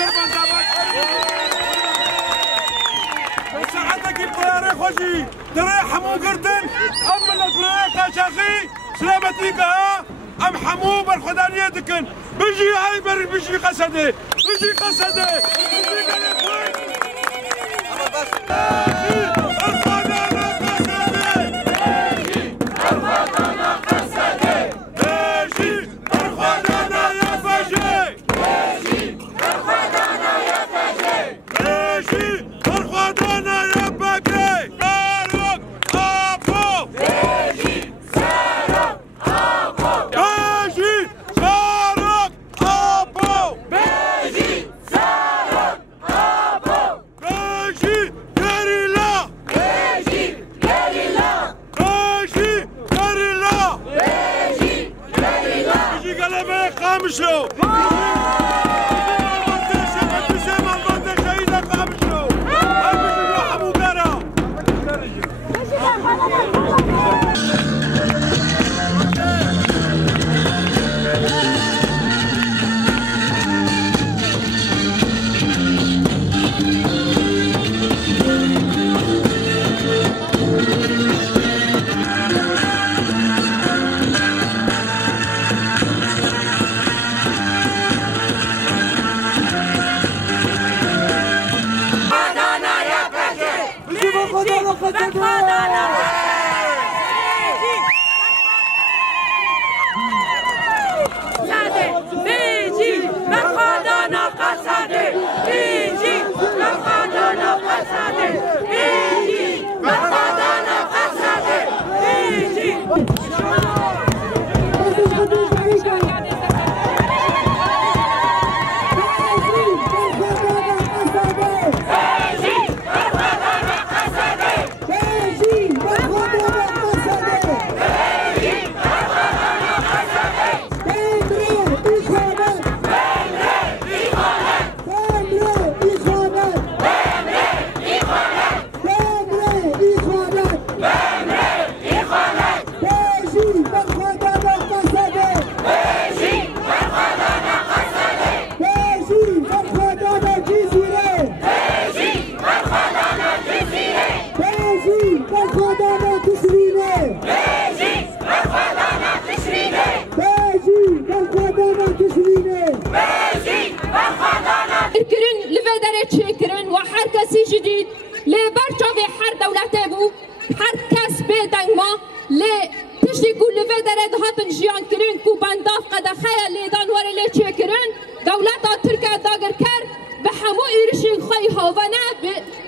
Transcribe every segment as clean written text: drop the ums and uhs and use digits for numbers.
سربان دابت ساعتك الطيارة خوشي ترى حمو قردن أم الأطلاق قاشاخي سلامتي بها أم حمو برخدانية دكن بيجي هاي بيجي قصده بيجي قصده بيجي قلبوي قامشو جديد لبرچاوی هر دولت بو هر کس به دنگما ل تشتی کو لفدره هاتن جیان کرن کو بنداف قد خیال لیدان ور ل چکرن دولت ترکیه داگر کر به همو ایرشین خوی هاونه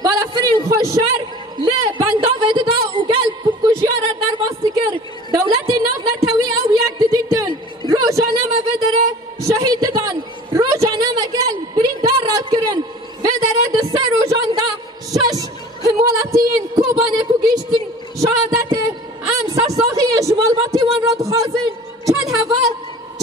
بالافرین خوشر ل بنداف ددا او گل کو جیار در باستکر دولت ناف نتوی او یک دیدن روزانه مفدره شهید دادن روزانه مگل برین دار رات کرن فدره دسر روزاندا شش همولاتین کوبانه کو گیشتن شهادت ام سرساخی جمالواتی وان را دخوازن چل هوا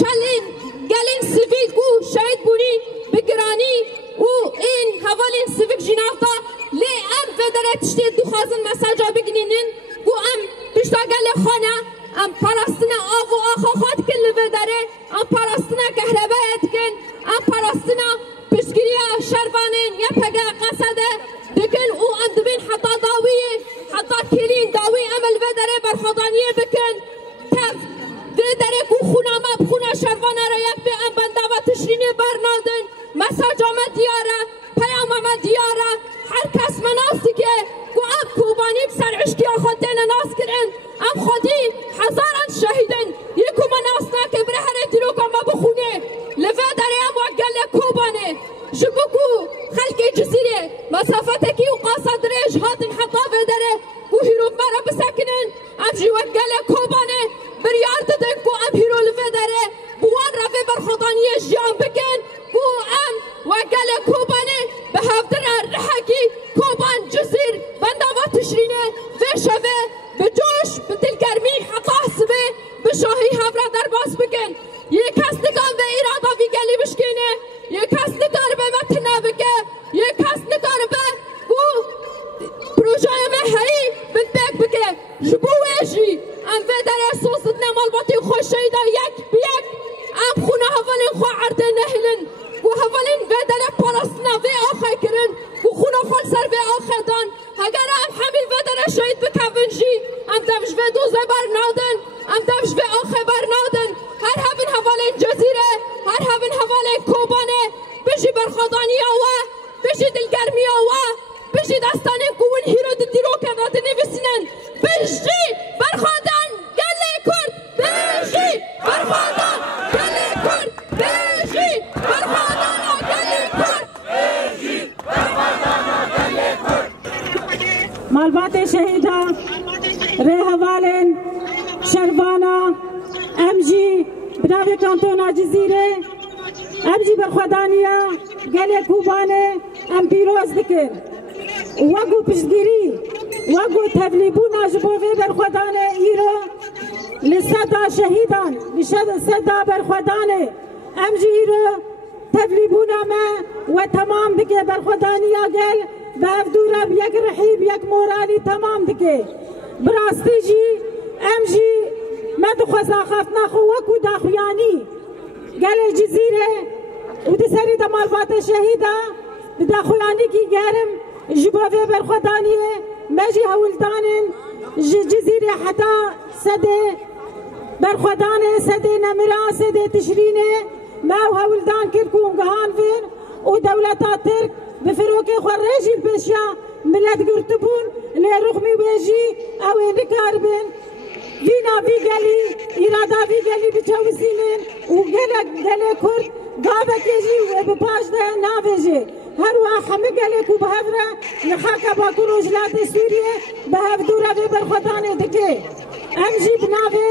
چلین گلین سیویل کو شهید بونی بگرانی و این حوالین سیویک جنافتا لی ام فدره تشتی دخوازن مساجا بگنینن و ام پشتا گل خانه ام پاراستنا آو و آخا خود کل فدره ام پاراستنا کهربا ادکن ام پاراستنا پشگیریا شربانین یا پگا قصده دکن او ام دبین حتا داویه حتا کلین داوی عمل فدره برخوضانیه بکن تف فدره کو خوناما بخونا شربانه را یک به ام بنداوا تشرینه برنادن مساجا ما دیاره پیام ما دیاره هر کس مناسی که کو ام کوبانی بسر عشقی خودتین ناس کرن ام خودی هزاران شهیدن یکو مناسنا که بره هر دیروکا ما بخونه لفدره ام وگل کوبانه جبکو خلق جزیره مسافتکی و قاصد ریج هاتن حطا فدره کو هیروب مرا بسکنن ام جی وگل کوبانه بریار دادن کو ام هیرو لفدره بوان رفه برخوضانیه جیان بکن کو ام وگل کوبانه به هفتن رحکی کوبان جزیر بنداوا تشرینه وشوه به جوش به دلگرمی حتا حسبه به شاهی هفره در باز بکن یک کس نکان به ایرادا وی گلی بشکنه یک کس نکار به متنا بکه یک کس نکار به کو پروژه مهری بنبک بکه جبو ویجی ام فدره سوست نمال باتی خوش شیده یک بیک ام خونه هفلین خواه عرده نهلن و هفلین فدره پاراس خوانا في آخه کرن و خونا خال سر في آخه دان اگر ام حمیل و در شهید بکن جی ام دفش في دوزه برنادن ام دفش في آخه برنادن هر هفن حوالین جزیره هر هفن حوالین کوبانه بشی برخدانی آوه بشی دلگرمی آوه بشی دستانه کون هیرو دیرو کرده نویسنن بشی برخدان گله کرد بشی برخدان گله کرد بشی برخدان گله کرد بشی برخدان گله کرد مالبات شهیدا ره حوالین شروانا امجی براوی کانتونا جزیره امجی برخدانیا گله کوبانه ام پیروز دکر وگو پشگیری وگو تبلیبونا جبوه برخدانه ایرو لصدا شهیدان لصدا برخدانه امجی ایرو تبلیبونا ما و تمام دکه برخدانیا گل بافدورا بیک رحیب یک مورالی تمام دکه براستی جی امجی ما دخوزا خفتنا خو وکو داخویانی گل جزیره و دسری دمالبات شهیده بداخویانی کی گرم جبوه برخدانیه مجی هولدانن جزیره حتا سده برخدانه سده نمرا سده تشرینه ما هولدان کرکون گهان فین و دولتا ترک بفروک خورجی البشیا ملت گرتبون لرخمی بیجی او نکاربن وینا وی گلی ایرادا وی گلی بچوسینن و گله کرد گابه کجی و بپاش ده ناویجی هر واحد همه گله کو بهفره نخاک باکو روجلات سوریه بهف دورا وی برخدانه دکه امجی بناوه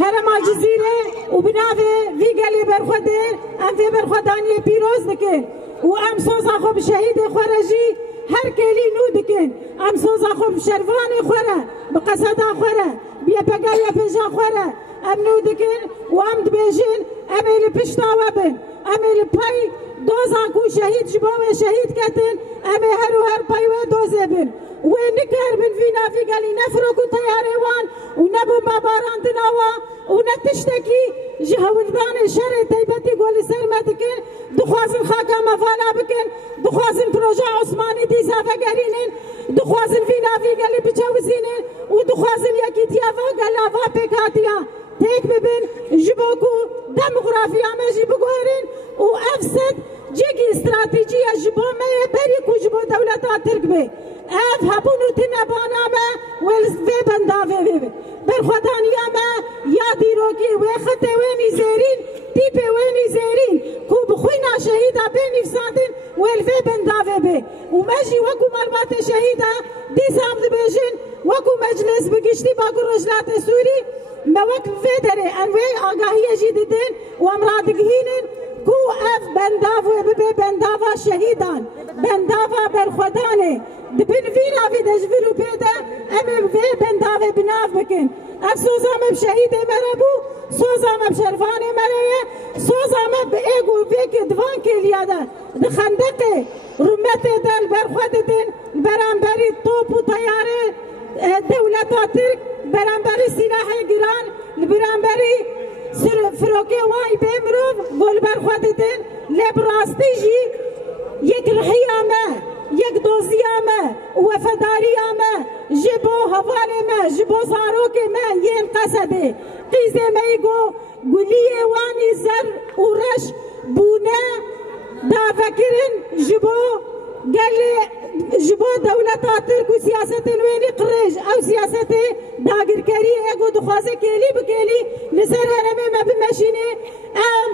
هرما جزیره و بناوه وی گلی برخده ام وی برخدانیه پیروز دکه و ام سوزا خوب شهید خورجی هر کلی نو دکن ام سوزا خوب شروان خوره بقصدا خوره بیا پگا یا پجا خوره ام نو دکن و ام دبیجین ام ایل پشتا وبن ام ایل پای دوزا کو شهید جباوه شهید کتن ام هر و هر پای و دوزه بن و نکر بن وینا فی گلی نفرو کو تیاره وان و نبو باباران دناوا و نتشتکی جهولدان شر تیبتی گل سر مدکن دخوازن خاکا مفالا بکن دخوازن پروژه عثمانی دیسا فگرینن دخوازن وینا فی گلی بچوزینن و دخوازن یکی تیافا گلاوا پکاتیا تیک ببین جبوکو دموغرافیا مجی بگوهرین و افسد جگی استراتیجی جبو مه بری کو جبو دولتا ترک بی اف هبونو تنبانا ما والسفه بندافه برخدانیا ما یادی روکی و خطه وینی زیرین تیپه وینی زیرین کو بخوینا شهیدا بینی فسادن والفه بندافه بی و مجی وکو مربات شهیدا دیسام دبیجین وکو مجلس بگشتی باکو رجلات سوری موقف فدري انوي آگاهی جديدين وامرادگهينن كو اف بنداف وببي بندافا شهيدان بندافا برخدانه دبن فينا في دجفلو بيدا ام في بندافا بناف بكن اف سوزام بشهيد مربو سوزام بشرفان مريه سوزام بايغو فيك دوان كليادا دخندقه رمت دل برخدتن برانبري توپ و طياره دولتا ترک برانبری سلاح گران برانبری فروکه وای بمروف گل برخوادتن لبراستی جی یک رحیامه یک دوزیامه وفاداریامه جبو حوالمه جبو زاروکمه ین قصده قیزه میگو گلیه وانی زر و رش بونه دافکرن جبو گلی جبو دولتا ترک و سیاست الوینی قریج او سیاست داگرکاری اگو دخوازه کلی بکلی لسر هرمه ما بمشینه ام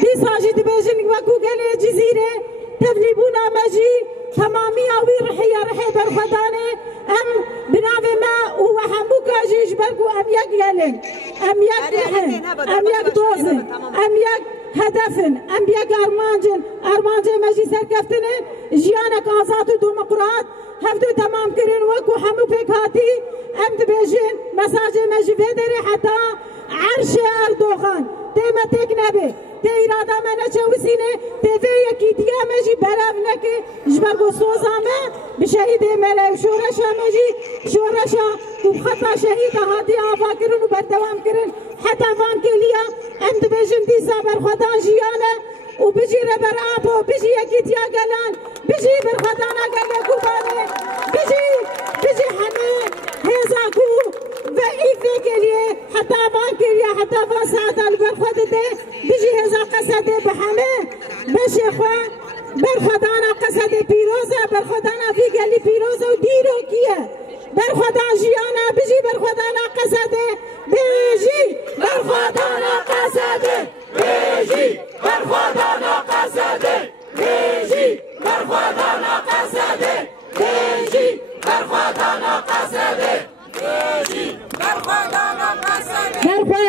دی ساجی دبیجن وکو گلی جزیره تبلیبونا مجی تمامی اوی رحی برخدانه ام بناوه ما و همو کاجیش برگو ام یک گلن ام یک دهن ام یک دوزن ام یک هدفن ام یک ارمانجن مجی سرکفتنه جیانک آزاد و دموکرات هفدو تمام کرن وکو همو پیکاتی ام دبیجن مساج مجی فدری حتی عرش اردوغان تیمه تک نبه تی ارادا منه چوسینه تیوه یکی دیا مجی براف نکه جبرگو سوزامه بشهید ملای شورشا مجی شورشا و خطا شهید هاتی آفا کرن و بردوام کرن حتی وان که لیا ام دبیجن دیسا برخدان جیانه وبيجي ربر آبو بيجي يكيتيا قلان بيجي برخدانا قلي كوباني بيجي حمي هزاكو وإيفي كليه حتى فان كليه حتى فان ساعة البرخد دي بيجي هزا قصدي بحمي بشي خواه برخدانا قصدي بيروزة برخدانا في قلي بيروزة وديرو كيه برخدان جيانا بيجي برخدانا قصدي بيجي برخدانا قصدي بيجي برخدانا قصدي بيجي برخدانا قصدي بيجي برخدانا قصدي